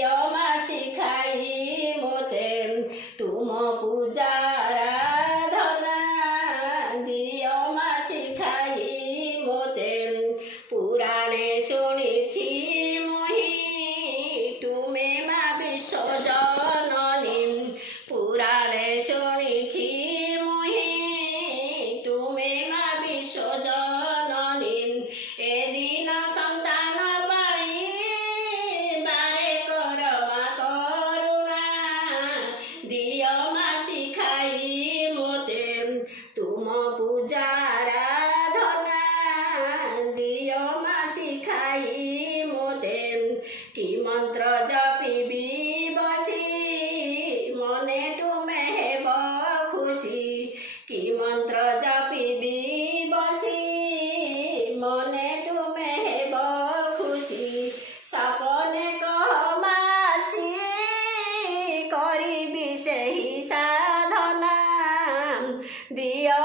দিও মা শিখাই মোতে তুম পূজার আরাধনা দিও মা শিখাই মোতে পুরাণে শুনেছি মুহি তুমি মা বিশ্বজননী পুরাণে শুনেছি মুহি তুমি মা বিশ্বজননী এদিন সন্তান পাই বারে কর মা করুণা দিও মা শিখাই মোতে তুম পূজার আরাধনা দিও মা শিখাই মোতে কি মন্ত্র জপিবি বসি মনে তুমে হেব খুশি কি মন্ত্র জপিবি বসি মনে তুমে হেব খুশি সপনে কহ মাসি করিবি সেই সাধনা দিও